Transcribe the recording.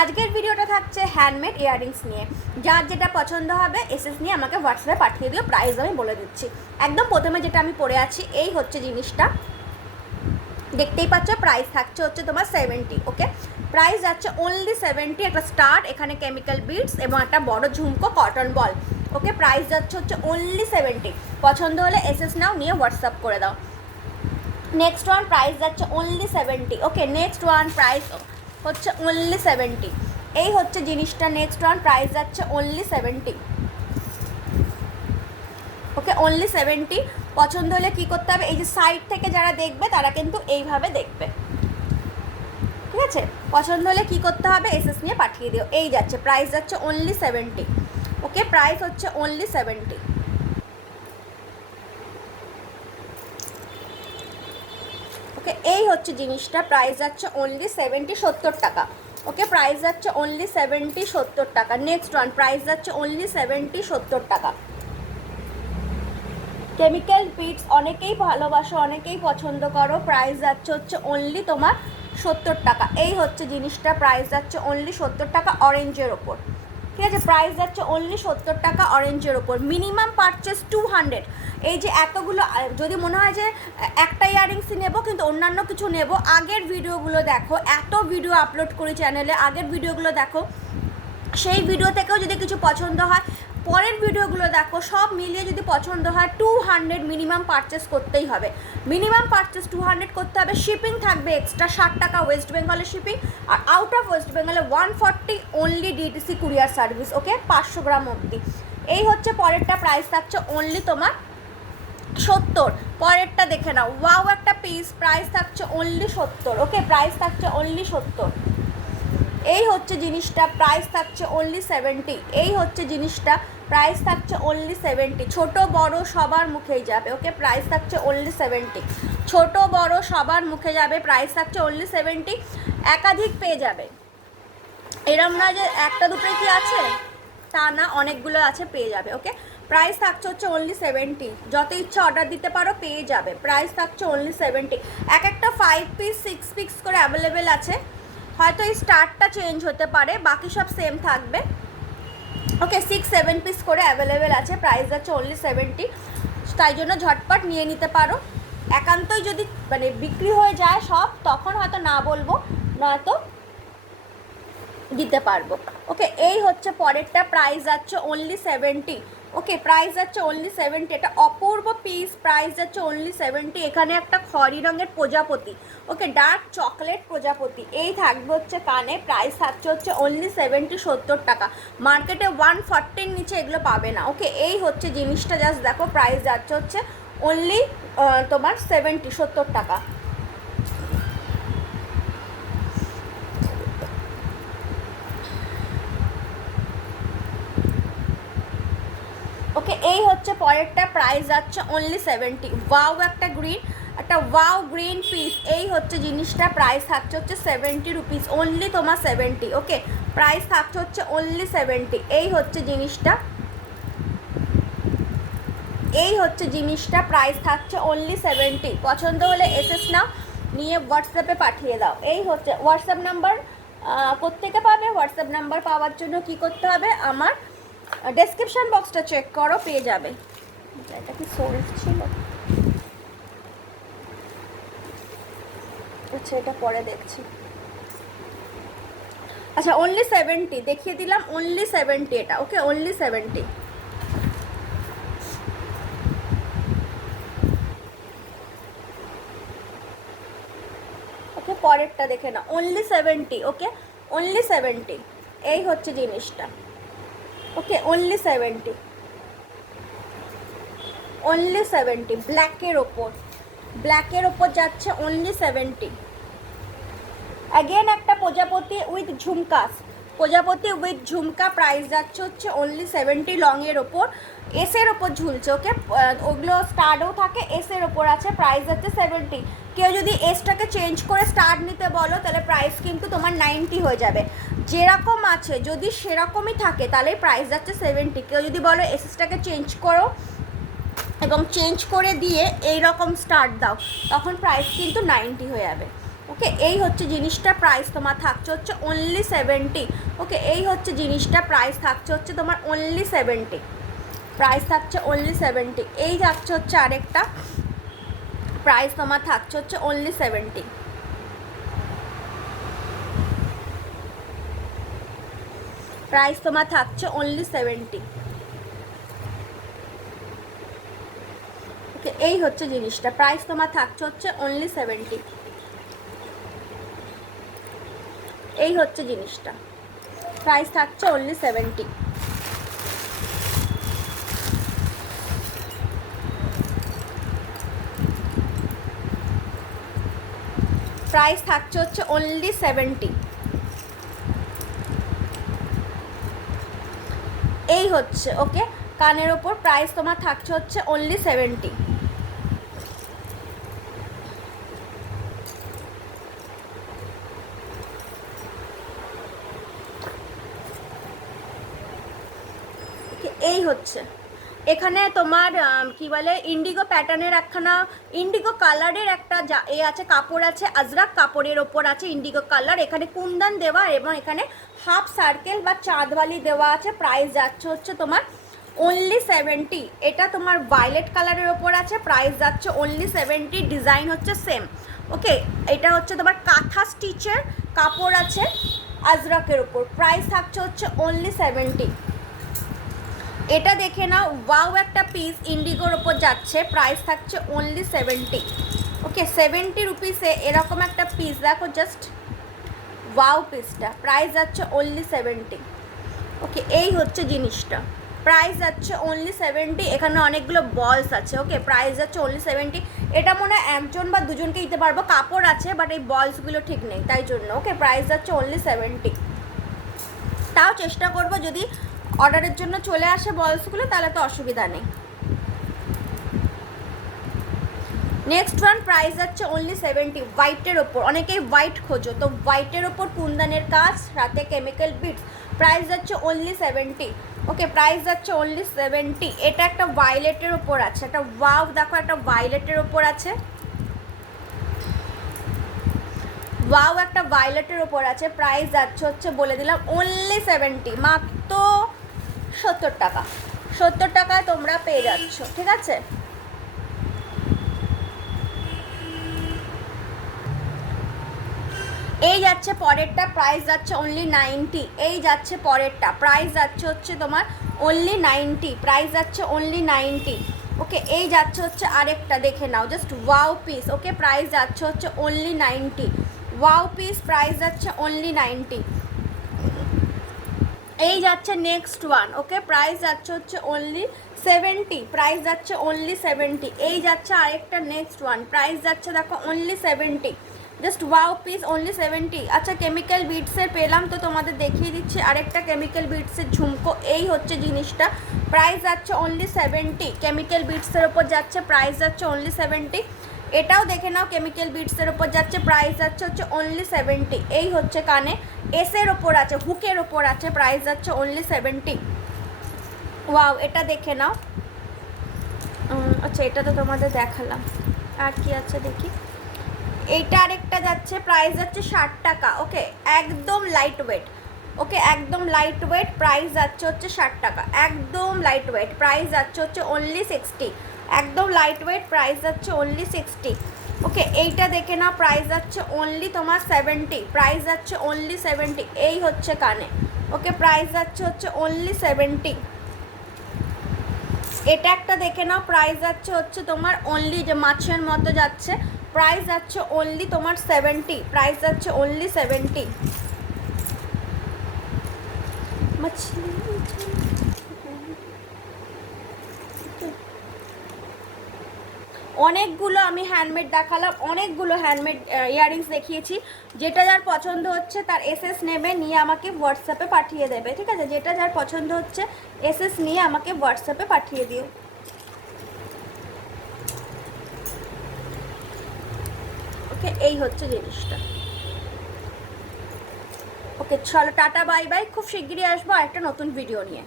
আজকের ভিডিওটা থাকছে হ্যান্ডমেড ইয়াররিংস নিয়ে। যার যেটা পছন্দ হবে এসএস নিয়ে আমাকে হোয়াটসঅ্যাপে পাঠিয়ে দিও প্রাইস আমি বলে দিচ্ছি। একদম প্রথমে যেটা আমি পরে আছি, এই হচ্ছে জিনিসটা। দেখতেই পাচ্ছ প্রাইস থাকছে হচ্ছে তোমার সেভেন্টি ওকে প্রাইস যাচ্ছে অনলি সেভেন্টি একটা স্টার্ট এখানে কেমিক্যাল বিটস এবং একটা বড় ঝুমকো কটন বল ওকে প্রাইস যাচ্ছে হচ্ছে অনলি সেভেন্টি পছন্দ হলে এসএস নাও নিয়ে হোয়াটসঅ্যাপ করে দাও। নেক্সট ওয়ান প্রাইস যাচ্ছে only seventy okay next one price হচ্ছে অনলি সেভেন্টি এই হচ্ছে জিনিসটা নেক্সট ওয়ান প্রাইস যাচ্ছে only seventy okay only seventy পছন্দ হলে কী করতে হবে? এই যে সাইড থেকে যারা দেখবে, তারা কিন্তু এইভাবে দেখবে। ঠিক আছে? পছন্দ হলে কী করতে হবে? এসএস নিয়ে পাঠিয়ে দিও। এই যাচ্ছে প্রাইস যাচ্ছে অনলি সেভেন্টি ওকে প্রাইস হচ্ছে অনলি সেভেন্টি ওকে, এই হচ্ছে জিনিসটা। প্রাইস যাচ্ছে অনলি সেভেন্টি সত্তর টাকা। ওকে প্রাইস যাচ্ছে অনলি সেভেন্টি সত্তর টাকা। নেক্সট ওয়ান প্রাইস যাচ্ছে অনলি সেভেন্টি সত্তর টাকা। কেমিক্যাল বিটস অনেকেই ভালোবাসো, অনেকেই পছন্দ করো। প্রাইস যাচ্ছে হচ্ছে অনলি তোমার সত্তর টাকা। এই হচ্ছে জিনিসটা। প্রাইস যাচ্ছে অনলি সত্তর টাকা অরেঞ্জের ওপর। ঠিক আছে প্রাইস যাচ্ছে অনলি সত্তর টাকা অরেঞ্জের ওপর মিনিমাম পারচেস টু হান্ড্রেড এই যে এতগুলো, যদি মনে হয় যে একটা ইয়ারিংসই নেব, কিন্তু অন্যান্য কিছু নেব, আগের ভিডিওগুলো দেখো, এত ভিডিও আপলোড করি চ্যানেলে আগের ভিডিওগুলো দেখো, সেই ভিডিও থেকেও যদি কিছু পছন্দ হয় পরের ভিডিওগুলো দেখো, সব মিলিয়ে যদি পছন্দ হয় টু হান্ড্রেড মিনিমাম পারচেস করতেই হবে। মিনিমাম পারচেস টু হান্ড্রেড করতে হবে শিপিং থাকবে এক্সট্রা ষাট টাকা ওয়েস্ট বেঙ্গলে শিপিং আর আউট অফ ওয়েস্ট বেঙ্গলে one forty only DTC courier service okay পাঁচশো গ্রাম অবধি। এই হচ্ছে পরেরটা প্রাইস থাকছে অনলি তোমার সত্তর। পরেরটা দেখে নাও ওয়াও একটা পিস প্রাইস থাকছে অনলি সত্তর ওকে প্রাইস থাকছে অনলি সত্তর। এই হচ্ছে জিনিসটা প্রাইস থাকছে অনলি সেভেন্টি এই হচ্ছে জিনিসটা প্রাইস থাকছে অনলি সেভেন্টি ছোট, বড় সবার মুখেই যাবে ওকে প্রাইস থাকছে অনলি সেভেন্টি ছোট, বড় সবার মুখে যাবে প্রাইস থাকছে অনলি সেভেন্টি একাধিক পেয়ে যাবে। এরম না যে একটা দুটোই কি আছে? তা না, অনেকগুলো আছে, পেয়ে যাবে ওকে প্রাইস থাকছে হচ্ছে অনলি সেভেন্টি যত ইচ্ছা অর্ডার দিতে পারো, পেয়ে যাবে। প্রাইস থাকছে অনলি সেভেন্টি এক একটা ফাইভ পিস সিক্স পিস করে অ্যাভেলেবেল আছে। হয়তো এই স্টার্টটা চেঞ্জ হতে পারে, বাকি সব সেম থাকবে। ওকে সিক্স সেভেন পিস করে অ্যাভেলেবেল আছে। প্রাইস যাচ্ছে অনলি সেভেন্টি তাই জন্য ঝটপট নিয়ে নিতে পারো। একান্তই যদি মানে বিক্রি হয়ে যায় সব, তখন হয়তো না বলব, নয়তো দিতে পারব। ওকে এই হচ্ছে পরেরটা। প্রাইস যাচ্ছে অনলি সেভেন্টি ওকে প্রাইস যাচ্ছে অনলি সেভেন্টি এটা অপূর্ব পিস প্রাইস যাচ্ছে অনলি সেভেন্টি এখানে একটা খয়রি রঙের প্রজাপতি। ওকে ডার্ক চকলেট প্রজাপতি, এই থাকবে হচ্ছে কানে প্রাইস থাকছে হচ্ছে অনলি সেভেন্টি সত্তর টাকা। মার্কেটে ওয়ান ফর্টির নিচে এগুলো পাবে না। ওকে, এই হচ্ছে জিনিসটা জাস্ট দেখো প্রাইস যাচ্ছে হচ্ছে অনলি তোমার সেভেন্টি সত্তর টাকা ওকে এই হচ্ছে পরেরটা প্রাইস যাচ্ছে অনলি সেভেন্টি ওয়াও একটা গ্রিন একটা ওয়াও গ্রিন পিস এই হচ্ছে জিনিসটা প্রাইস থাকছে হচ্ছে সেভেন্টি রুপিস অনলি তোমার সেভেন্টি ওকে প্রাইস থাকছে হচ্ছে অনলি সেভেন্টি এই হচ্ছে জিনিসটা। এই হচ্ছে জিনিসটা প্রাইস থাকছে অনলি সেভেন্টি পছন্দ হলে এসএস নাও, নিয়ে হোয়াটসঅ্যাপে পাঠিয়ে দাও। এই হচ্ছে হোয়াটসঅ্যাপ নাম্বার কোত্থেকে পাবে? হোয়াটসঅ্যাপ নাম্বার পাওয়ার জন্য কি করতে হবে? আমার ডেসক্রিপশন বক্সটা চেক করো, পেয়ে যাবে। এটা কি সোল্ড ছিল? আচ্ছা এটা পরে দেখছি। আচ্ছা অনলি সেভেন্টি দেখিয়ে দিলাম অনলি সেভেন্টি এটা ওকে অনলি সেভেন্টি ওকে পরেরটা দেখে না only seventy okay only seventy এই হচ্ছে জিনিসটা। Okay only seventy only seventy ব্ল্যাকের ওপর. ব্ল্যাকের ওপর যাচ্ছে অনলি সেভেন্টি অ্যাগেন একটা প্রজাপতি উইথ ঝুমকাস প্রজাপতি উইথ ঝুমকা প্রাইস যাচ্ছে হচ্ছে অনলি সেভেন্টি লংয়ের ওপর। এসের ওপর ঝুলছে ওকে ওগুলো স্টার্টও থাকে এসের ওপর আছে প্রাইস যাচ্ছে সেভেন্টি কেউ যদি এসটাকে চেঞ্জ করে স্টার্ট নিতে বলো, তাহলে প্রাইস কিন্তু তোমার নাইনটি হয়ে যাবে। যেরকম আছে, যদি সেরকমই থাকে, তাহলে প্রাইস যাচ্ছে সেভেন্টি কেউ যদি বলো এসএসটাকে চেঞ্জ করো এবং চেঞ্জ করে দিয়ে এই রকম স্টার্ট দাও, তখন প্রাইস কিন্তু নাইনটি হয়ে যাবে। ওকে এই হচ্ছে জিনিসটা প্রাইস তোমার থাকছে হচ্ছে অনলি সেভেন্টি ওকে এই হচ্ছে জিনিসটা প্রাইস থাকছে হচ্ছে তোমার অনলি সেভেন্টি প্রাইস থাকছে অনলি সেভেন্টি এই থাকছে হচ্ছে আরেকটা প্রাইস তোমার থাকছে হচ্ছে অনলি সেভেন্টি প্রাইস তোমার থাকছে অনলি সেভেন্টি এই হচ্ছে জিনিসটা। প্রাইস তোমার থাকছে হচ্ছে অনলি সেভেন্টি এই হচ্ছে জিনিসটা। প্রাইস থাকছে অনলি সেভেন্টি প্রাইস থাকছে হচ্ছে অনলি সেভেন্টি এই হচ্ছে ওকে কানের ওপর প্রাইস তোমার থাকছে হচ্ছে অনলি সেভেন্টি এই হচ্ছে। এখানে তোমার কি বলে ইন্ডিগো প্যাটার্নের একখানা ইন্ডিগো কালারের একটা এ আছে, কাপড় আছে, আজরাক কাপড়ের ওপর আছে ইন্ডিগো কালার এখানে কুন্দন দেওয়া এবং এখানে হাফ সার্কেল বা চাঁদওয়ালি দেওয়া আছে। প্রাইস যাচ্ছে হচ্ছে তোমার অনলি সেভেন্টি এটা তোমার ভায়োলেট কালারের ওপর আছে প্রাইস যাচ্ছে অনলি সেভেন্টি ডিজাইন হচ্ছে সেম ওকে এটা হচ্ছে তোমার কাঁথা স্টিচের কাপড় আছে, আজরাকের ওপর। প্রাইস থাকছে হচ্ছে অনলি সেভেন্টি এটা দেখে নাও ওয়াও একটা পিস ইন্ডিগোর ওপর যাচ্ছে। প্রাইস থাকছে অনলি সেভেন্টি ওকে সেভেন্টি রুপিসে এরকম একটা পিস দেখো জাস্ট ওয়াও পিসটা প্রাইস যাচ্ছে অনলি সেভেন্টি ওকে এই হচ্ছে জিনিসটা। প্রাইস যাচ্ছে অনলি সেভেন্টি এখানে অনেকগুলো বলস আছে। ওকে প্রাইস যাচ্ছে অনলি সেভেন্টি এটা মনে হয় একজন বা দুজনকে দিতে পারব। কাপড় আছে বাট এই বলসগুলো ঠিক নেই, তাই জন্য। ওকে প্রাইস যাচ্ছে অনলি সেভেন্টি তাও চেষ্টা করব যদি অর্ডারের জন্য চলে আসে বলসগুলো তাহলে তো অসুবিধা নেই। নেক্সট ওয়ান প্রাইস যাচ্ছে অনলি সেভেন্টি হোয়াইটের ওপর, অনেকেই হোয়াইট খোঁজো, তো হোয়াইটের ওপর কুন্দানের কাজ, রাতে কেমিক্যাল বিটস প্রাইস যাচ্ছে অনলি সেভেন্টি ওকে প্রাইস যাচ্ছে অনলি সেভেন্টি এটা একটা ভায়োলেটের ওপর আছে, একটা ওয়াও দেখো একটা ভায়োলেটের ওপর আছে। ওয়াও একটা ভায়োলেটের ওপর আছে। প্রাইস যাচ্ছে হচ্ছে, বলে দিলাম অনলি সেভেন্টি মাত্র সত্তর টাকা। সত্তর টাকায় তোমরা পেয়ে যাচ্ছ, ঠিক আছে? এই যাচ্ছে পরেরটা প্রাইস যাচ্ছে অনলি নাইনটি এই যাচ্ছে পরেরটা প্রাইস যাচ্ছে হচ্ছে তোমার অনলি নাইনটি প্রাইস যাচ্ছে অনলি নাইনটি ওকে এই যাচ্ছে হচ্ছে আরেকটা, দেখে নাও just wow piece okay price যাচ্ছে হচ্ছে only ninety wow piece price যাচ্ছে অনলি নাইনটি এই যাচ্ছে নেক্সট ওয়ান ওকে প্রাইস যাচ্ছে হচ্ছে অনলি সেভেন্টি প্রাইস যাচ্ছে অনলি সেভেন্টি এই যাচ্ছে আরেকটা নেক্সট ওয়ান প্রাইস যাচ্ছে দেখো only seventy just wow piece only seventy আচ্ছা কেমিক্যাল বিটসের পেলাম তো তোমাদের দেখিয়ে দিচ্ছি আরেকটা কেমিক্যাল বিটসের ঝুমকো। এই হচ্ছে জিনিসটা। প্রাইস যাচ্ছে অনলি সেভেন্টি কেমিক্যাল বিটসের ওপর যাচ্ছে প্রাইস যাচ্ছে অনলি সেভেন্টি এটাও দেখে নাও কেমিক্যাল বিটসের ওপর যাচ্ছে প্রাইস যাচ্ছে হচ্ছে অনলি সেভেন্টি এই হচ্ছে কানে এসের ওপর আছে হুকের ওপর আছে প্রাইস যাচ্ছে অনলি সেভেন্টি ওয়াও এটা দেখে নাও। আচ্ছা এটা তো তোমাদের দেখালাম। আর কি আছে দেখি? এইটা আরেকটা যাচ্ছে প্রাইস যাচ্ছে ষাট টাকা ওকে একদম লাইট ওয়েট ওকে একদম লাইট ওয়েট প্রাইস যাচ্ছে হচ্ছে ষাট টাকা, একদম লাইট ওয়েট প্রাইস যাচ্ছে হচ্ছে অনলি সিক্সটি একদম লাইট ওয়েট প্রাইস যাচ্ছে অনলি সিক্সটি ওকে এইটা দেখে নাও প্রাইস যাচ্ছে অনলি তোমার সেভেন্টি প্রাইস যাচ্ছে অনলি সেভেন্টি এই হচ্ছে কানে। ওকে প্রাইস যাচ্ছে হচ্ছে অনলি সেভেন্টি এটা একটা দেখে নাও প্রাইস যাচ্ছে হচ্ছে তোমার অনলি যে মাছের মতো যাচ্ছে প্রাইস যাচ্ছে অনলি তোমার সেভেন্টি প্রাইস যাচ্ছে অনলি সেভেন্টি অনেকগুলো আমি হ্যান্ডমেড দেখালাম, অনেকগুলো হ্যান্ডমেড ইয়াররিংস দেখিয়েছি। যেটা যার পছন্দ হচ্ছে তার এসএস নেবে, নিয়ে আমাকে হোয়াটসঅ্যাপে পাঠিয়ে দেবে, ঠিক আছে? যেটা যার পছন্দ হচ্ছে এসএস নিয়ে আমাকে হোয়াটসঅ্যাপে পাঠিয়ে দিও। ওকে এই হচ্ছে জিনিসটা। ওকে চলো, টাটা বাই বাই খুব শিগগিরই আসব একটা নতুন ভিডিও নিয়ে।